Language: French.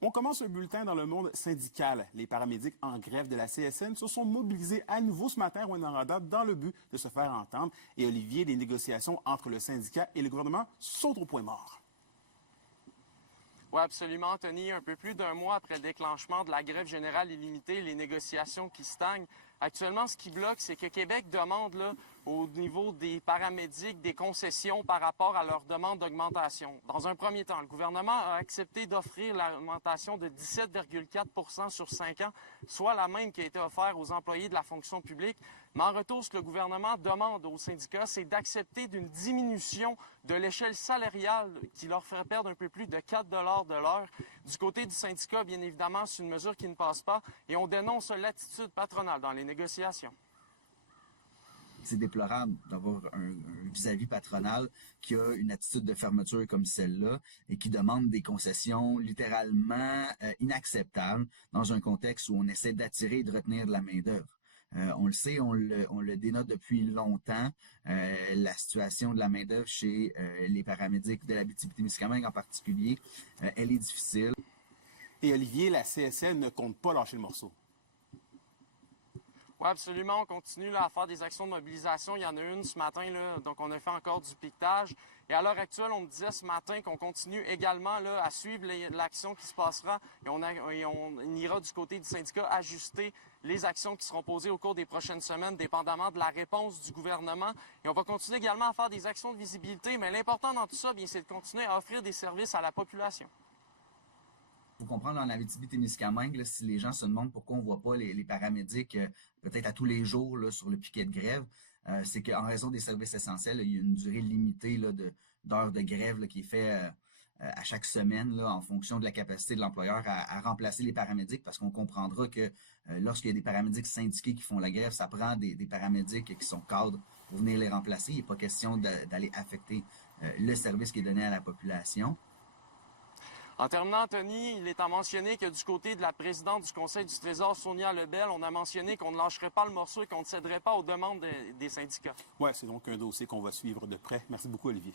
On commence le bulletin dans le monde syndical. Les paramédics en grève de la CSN se sont mobilisés à nouveau ce matin à Rouyn-Noranda dans le but de se faire entendre. Et Olivier, les négociations entre le syndicat et le gouvernement sont au point mort. Oui, absolument, Anthony. Un peu plus d'un mois après le déclenchement de la grève générale illimitée, les négociations qui stagnent. Actuellement, ce qui bloque, c'est que Québec demande, au niveau des paramédics, des concessions par rapport à leur demande d'augmentation. Dans un premier temps, le gouvernement a accepté d'offrir l'augmentation de 17,4 % sur 5 ans, soit la même qui a été offerte aux employés de la fonction publique. Mais en retour, ce que le gouvernement demande aux syndicats, c'est d'accepter d'une diminution de l'échelle salariale qui leur ferait perdre un peu plus de 4 $ de l'heure. Du côté du syndicat, bien évidemment, c'est une mesure qui ne passe pas et on dénonce l'attitude patronale dans les négociations. C'est déplorable d'avoir un vis-à-vis patronal qui a une attitude de fermeture comme celle-là et qui demande des concessions littéralement inacceptables dans un contexte où on essaie d'attirer et de retenir de la main-d'œuvre. On le sait, on le dénote depuis longtemps, la situation de la main-d'œuvre chez les paramédics de l'Abitibi-Témiscamingue en particulier, elle est difficile. Et Olivier, la CSN ne compte pas lâcher le morceau. Oui, absolument. On continue à faire des actions de mobilisation. Il y en a une ce matin, donc on a fait encore du piquetage. Et à l'heure actuelle, on me disait ce matin qu'on continue également à suivre l'action qui se passera et on ira du côté du syndicat ajuster les actions qui seront posées au cours des prochaines semaines, dépendamment de la réponse du gouvernement. Et on va continuer également à faire des actions de visibilité. Mais l'important dans tout ça, bien, c'est de continuer à offrir des services à la population. Faut comprendre en Abitibi-Témiscamingue, si les gens se demandent pourquoi on voit pas les paramédics peut-être à tous les jours là, sur le piquet de grève, c'est qu'en raison des services essentiels, là, il y a une durée limitée là, d'heures de grève là, qui est fait à chaque semaine là, en fonction de la capacité de l'employeur à remplacer les paramédics, parce qu'on comprendra que lorsqu'il y a des paramédics syndiqués qui font la grève, ça prend des paramédics qui sont cadres pour venir les remplacer. Il n'est pas question d'aller affecter le service qui est donné à la population. En terminant, Anthony, il est à mentionner que du côté de la présidente du Conseil du Trésor, Sonia Lebel, on a mentionné qu'on ne lâcherait pas le morceau et qu'on ne céderait pas aux demandes des syndicats. Oui, c'est donc un dossier qu'on va suivre de près. Merci beaucoup, Olivier.